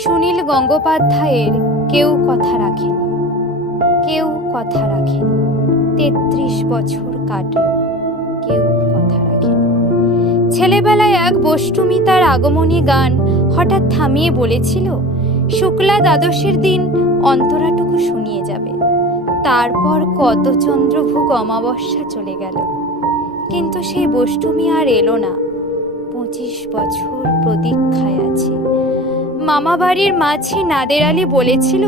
সুনীল গঙ্গোপাধ্যায়ের কেউ কথা রাখেনি, কেউ কথা রাখেনি। ৩৩ বছর কাটল, কেউ কথা রাখেনি। ছেলেবেলায় এক বষ্টমী তার আগমনী গান হঠাৎ থামিয়ে বলেছিল, শুক্লা দ্বাদশীর দিন অন্তরাটুকু শুনিয়ে যাবে। তারপর কত চন্দ্রভোগ অমাবস্যা চলে গেল, কিন্তু সেই বষ্টমী আর এলো না। ২৫ বছর প্রতীক্ষায় আছে। মামা বাড়ির মাঝি নাদের আলী বলেছিল,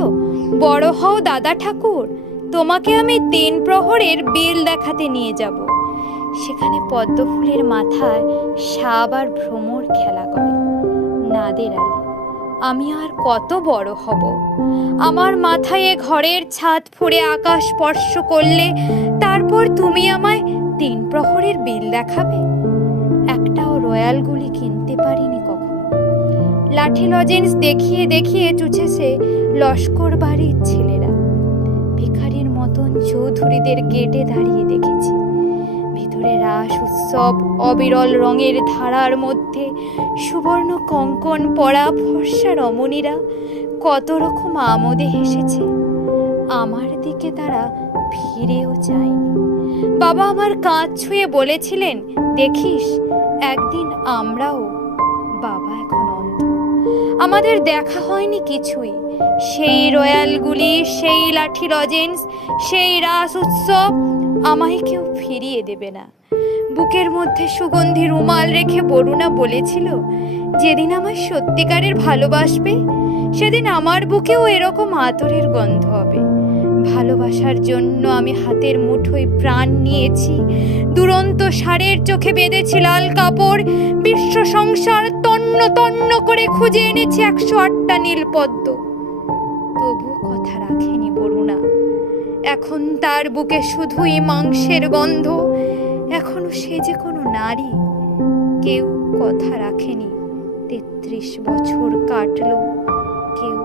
বড় হও দাদা ঠাকুর, তোমাকে আমি ৩ প্রহরের বেল দেখাতে নিয়ে যাব। সেখানে পদ্ম ফুলের মাথায় সাপ আর ভ্রমর খেলা করে। নাদের আলী, আমি আর কত বড় হব? আমার মাথায় ঘরের ছাদ ফুঁড়ে আকাশ স্পর্শ করলে তারপর তুমি আমায় ৩ প্রহরের বেল দেখাবে? একটাও রয়্যাল গুলি কিনতে পারিনি কখনো। লাঠি লজেন্স দেখিয়ে দেখিয়ে চুছেছে লস্কর বাড়ির ছেলেরা। ভিখারির মতন চৌধুরীদের গেটে দাঁড়িয়ে দেখেছি। ভিতরে রাস উৎসব, অবিরল রঙের ধারার মধ্যে সুবর্ণ কঙ্কন পরা ফর্সা রমণীরা কত রকম আমোদে হেসেছে। আমার দিকে তারা ফিরেও চায়নি। বাবা আমার কাঁধ ছুঁয়ে বলেছিলেন, দেখিস একদিন আমরাও। বাবা এখন অন্ধ, আমাদের দেখা হয়নি কিছুই। সেই রয়্যালগুলি, সেই লাঠি লজেন্স, সেই রাস উৎসব আমায় কেউ ফিরিয়ে দেবে না। বুকের মধ্যে সুগন্ধি রুমাল রেখে বরুণা বলেছিল, যেদিন আমায় সত্যিকারের ভালোবাসবে সেদিন আমার বুকেও এরকম আতরের গন্ধ হবে। ভালোবাসার জন্য আমি হাতের মুঠোয় প্রাণ নিয়েছি। দুরন্ত ষাঁড়ের চোখে বেঁধেছি লাল কাপড়। বিশ্ব সংসার তন্ন তন্ন করে খুঁজে এনেছি ১০৮টা নীল পদ্ম। তবু কথা রাখেনি বরুণা। এখন তার বুকে শুধুই মাংসের গন্ধ। এখনো সে যে কোনো নারী। কেউ কথা রাখেনি। ৩৩ বছর কাটল, কেউ